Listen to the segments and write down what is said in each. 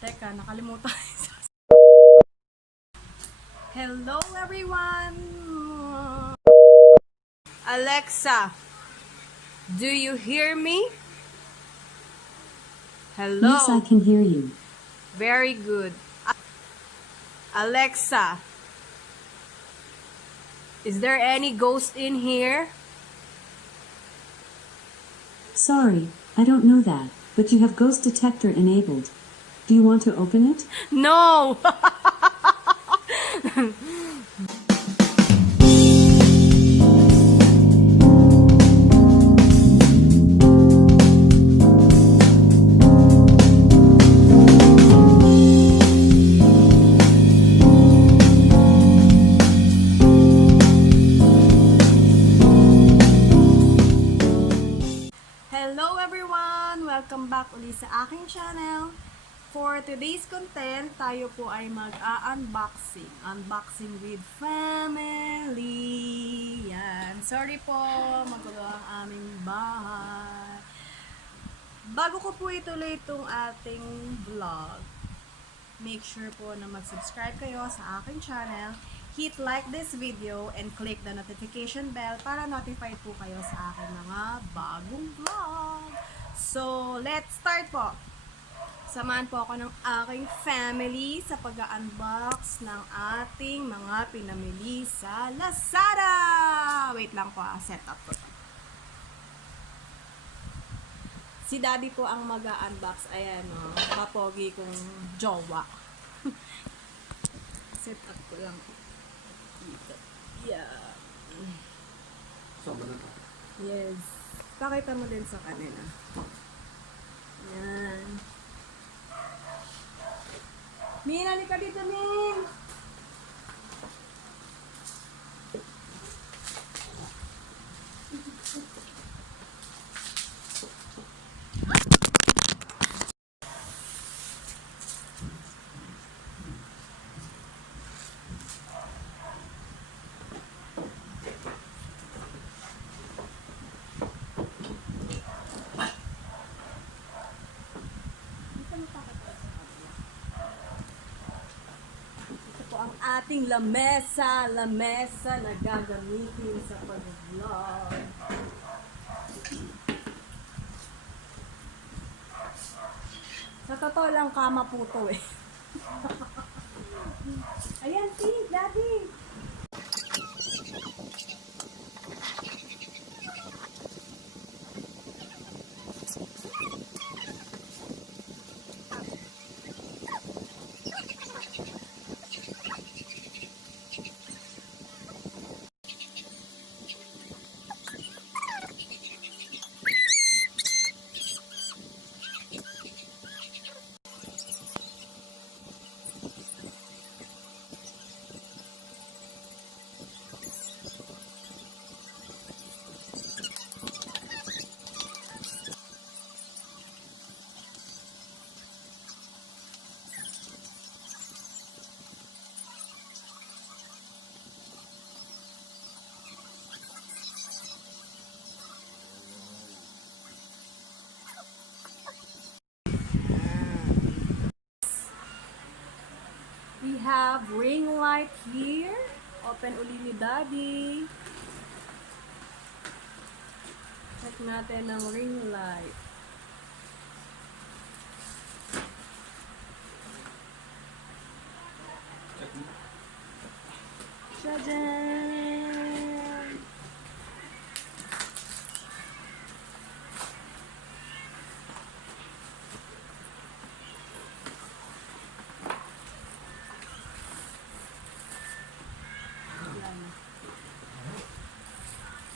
Teka, nakalimutan. Hello everyone! Alexa, do you hear me? Hello? Yes, I can hear you. Very good. Alexa, is there any ghost in here? Sorry, I don't know that, but you have ghost detector enabled. Do you want to open it? No! Hello everyone! Welcome back ulit sa aking channel. For today's content, tayo po ay mag-unboxing. Unboxing with family. Yan. Sorry po, magulo ang aming bahay. Bago ko po ituloy itong ating vlog, make sure po na mag-subscribe kayo sa aking channel. Hit like this video and click the notification bell para notified po kayo sa aking mga bagong vlog. So, let's start po. Samahan po ako ng aking family sa pag-unbox ng ating mga pinamili sa Lazada. Wait lang po, set up ko. Si Daddy po ang mag-unbox. Ayan o, kapogi kong jowa. Set up ko lang. Yeah. Yes. Pakita mo din sa kanila. Yan. Min, halika dito, Min! Ang ating lamesa na gagamitin sa pag-vlog. Sa totoo lang, kama po to eh. Ayan, see, Daddy! We have ring light here. Open uli ni Daddy. Check natin ang ring light. Tadaan!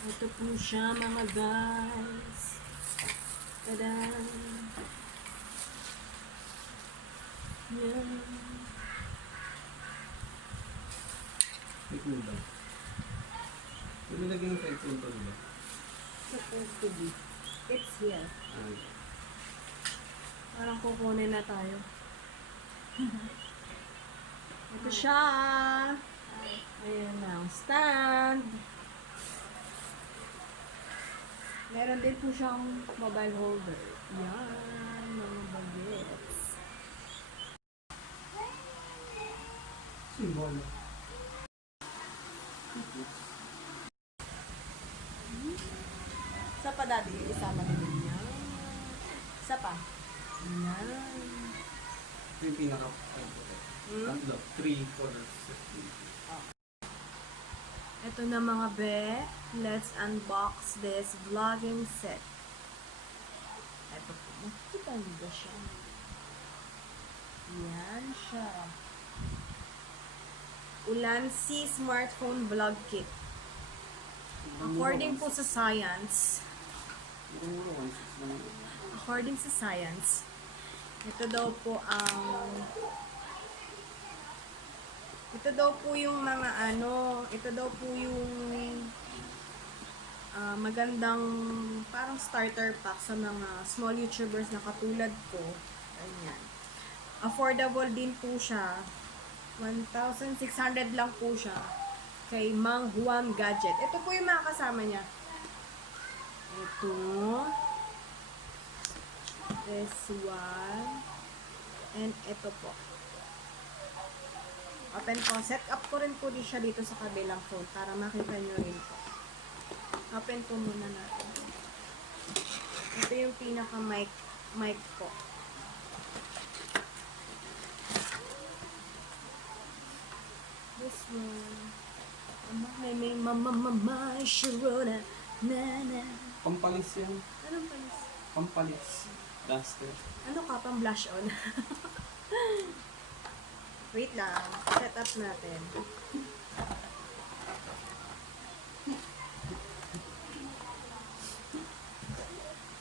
Ito po siya mga guys. Tada! Yan. Take mo ba? Nilagay yung cellphone ko ba? Supposed to be. It's here. Ay. Parang kukunin na tayo. Ito siya. Ayan na ang stand. Meron din po siyang mobile holder. Yan, mga bagets. Bola. Isa pa dati, isama din niya. Isa pa. Yan. Ito yung pinaka tatlo. 3 colors. Ito na mga be. Let's unbox this vlogging set. Ito po. Makikita niyo ba siya? Yan siya. Ulansi Smartphone Vlog Kit. According po sa science, ito daw po yung mga ito daw po yung magandang parang starter pack sa mga small YouTubers na katulad ko. Ayan. Affordable din po siya. 1,600 lang po siya. Kay Mang Juan Gadget. Ito po yung mga kasama niya. Ito. This one. And ito po. Open po. Set up ko rin po din siya dito sa kabilang phone para makita nyo rin po. Open po muna natin. Ito yung pinaka mic po. This one. May mama Sharona na. Pampalis yan. Anong palis? Pampalis. Duster. Ano ka pang blush on? Wait lang. Set up natin.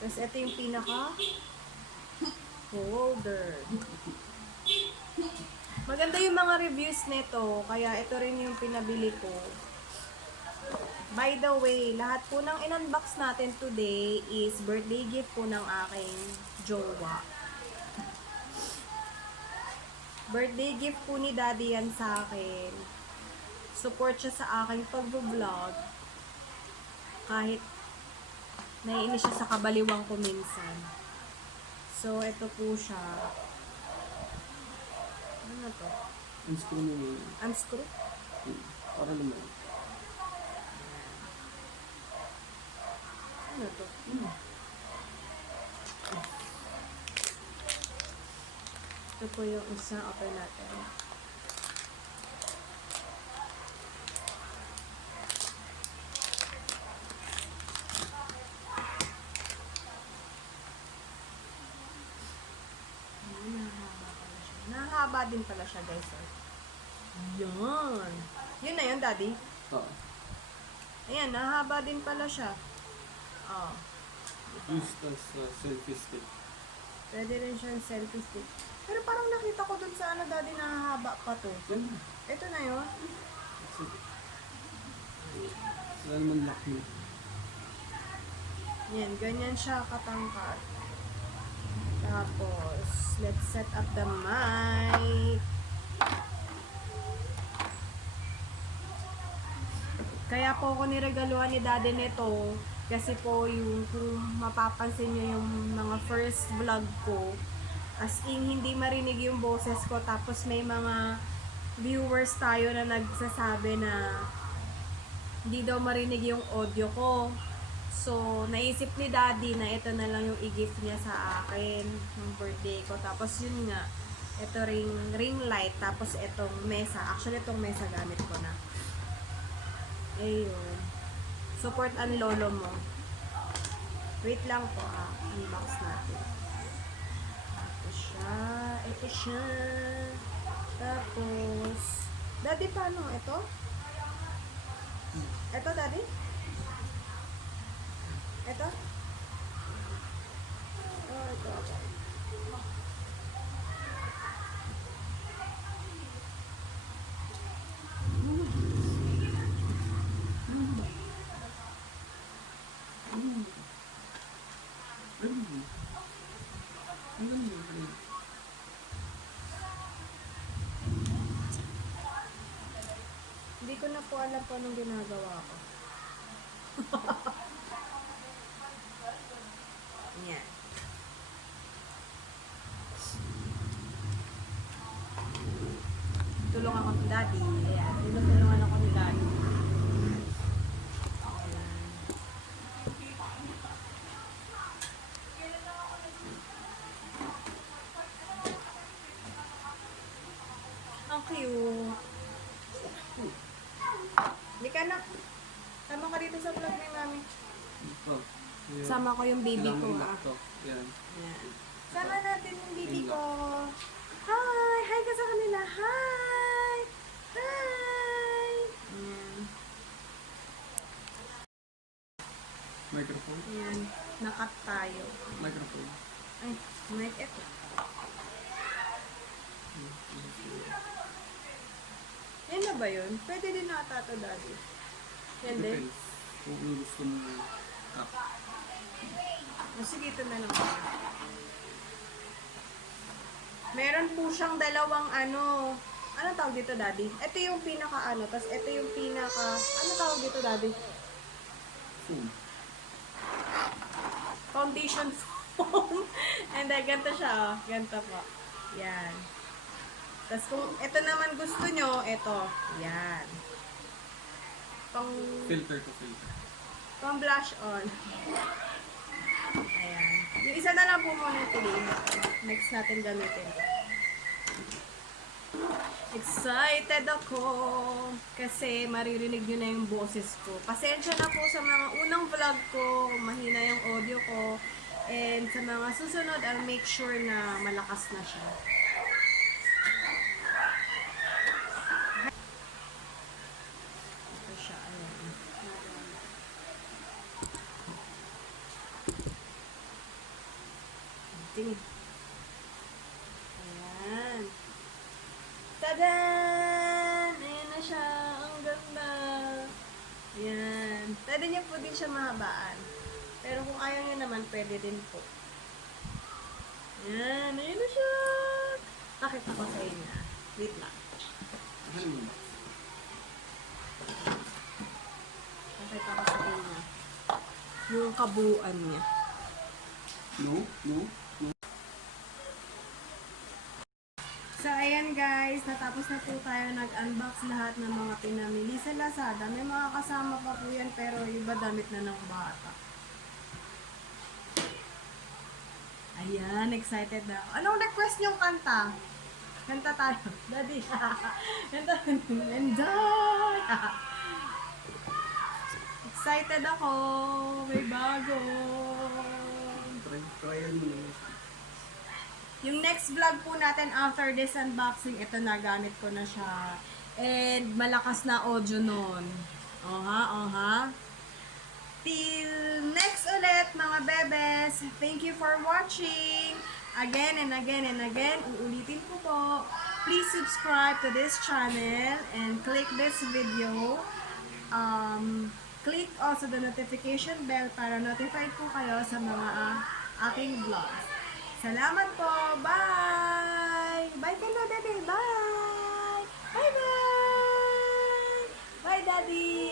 Tapos ito yung pinaka holder. Maganda yung mga reviews nito, kaya ito rin yung pinabili ko. By the way, lahat po ng in-unbox natin today is birthday gift po ng aking jowa. Birthday gift po ni Daddy yan sa akin. Support siya sa aking pag-vlog. Kahit naiinis siya sa kabaliwang ko minsan. So, ito po siya. Ano to? Unscrew mo yun. Unscrew? Para naman. Ano to? Ito po yung isa. Open natin. Nahaba din pala siya, guys. Yan. Yun na yun, Daddy. Oo. Ayan, nahaba din pala siya. Oh. Used as selfie stick. Pwede rin siyang selfie stick. Pero parang nakita ko dun sa Daddy, nahaba pa to. Yan. Ito na yun. That's it. Wala naman lock mo. Yan, ganyan siya katangkad. Tapos, let's set up the mic. Kaya po ako niregaluhan ni Daddy nito kasi po yung kung mapapansin nyo yung mga first vlog ko, as in hindi marinig yung boses ko, tapos may mga viewers tayo na nagsasabi na hindi daw marinig yung audio ko. So, naisip ni Daddy na ito na lang yung i-gift niya sa akin ng birthday ko. Tapos yun nga, ito ring light, tapos itong mesa. Actually, itong mesa gamit ko na. Ayun. Support ang lolo mo. Wait lang po, unbox natin. Ito siya. Tapos, Daddy, paano? Ito? Ito, Daddy? Ito? Oh, ito. Hindi ko na po alam po anong ginagawa ko. Yan. Ito tinutulungan ako ni Daddy. Ayan, tinutulungan ako ni Daddy. Ang cute. Hindi ka na. Tama ka dito sa vlog ni Mami. Oh, yeah. Sama ko yung baby Kailangan ko. yung Ah. laptop. Yan. Ayan. Sama natin yung baby ko. Hi! Hi ka sa kanila. Hi! Hi! Ayan. Microphone. Ayan. Nakat tayo. Microphone. Ay, mic eto. Yan na ba yun? Pwede din nata ito, Daddy. Yan din. Depends. Kung ano gusto mo. O, sige, ito na lang. Meron po siyang dalawang ano. Anong tawag dito, Daddy? Ito yung pinaka ano. Tapos ito yung pinaka... Ano tawag dito, Daddy? Phone. Foundation foam. And then, ganito siya. Ganito po. Yan. Tapos kung ito naman gusto nyo, ito. Yan. Pang... Filter to filter. Pang blush on. Ayan. Yung isa na lang po muna yung piliin natin. Next natin gamitin. Excited ako kasi maririnig nyo na yung boses ko. Pasensya na po sa mga unang vlog ko, mahina yung audio ko. And sa mga susunod, I'll make sure na malakas na siya. Ito siya, ayan. Tingin. Ayan. Tadan! Ayan na siya. Ang ganda. Ayan. Pwede niyo po din siya mahabaan. Pero kung ayaw niyo naman, pwede din po. Ayan. Ayan na siya. Pakita ko sa inyo. Wait lang. Ano mo? Pakita ko sa inyo. Yung kabuuan niya. No? No? So, ayan guys, natapos na po tayo nag-unbox lahat ng mga pinamili sa Lazada. May mga kasama pa po yan, pero iba damit na ng bata. Ayan, excited na ako. Anong request niyong kanta? Kanta tayo. Daddy. Kanta. Enjoy! Excited ako. May bago. Tryan mo na. Yung next vlog po natin after this unboxing, ito na, gamit ko na siya. And malakas na audio nun. Oha, oha. Till next ulit, mga bebes. Thank you for watching. Again and again and again, uulitin ko po. Please subscribe to this channel and click this video. Click also the notification bell para notified po kayo sa mga aking vlogs. Salamat po. Bye! Bye ka na, Daddy. Bye! Bye-bye! Bye, Daddy!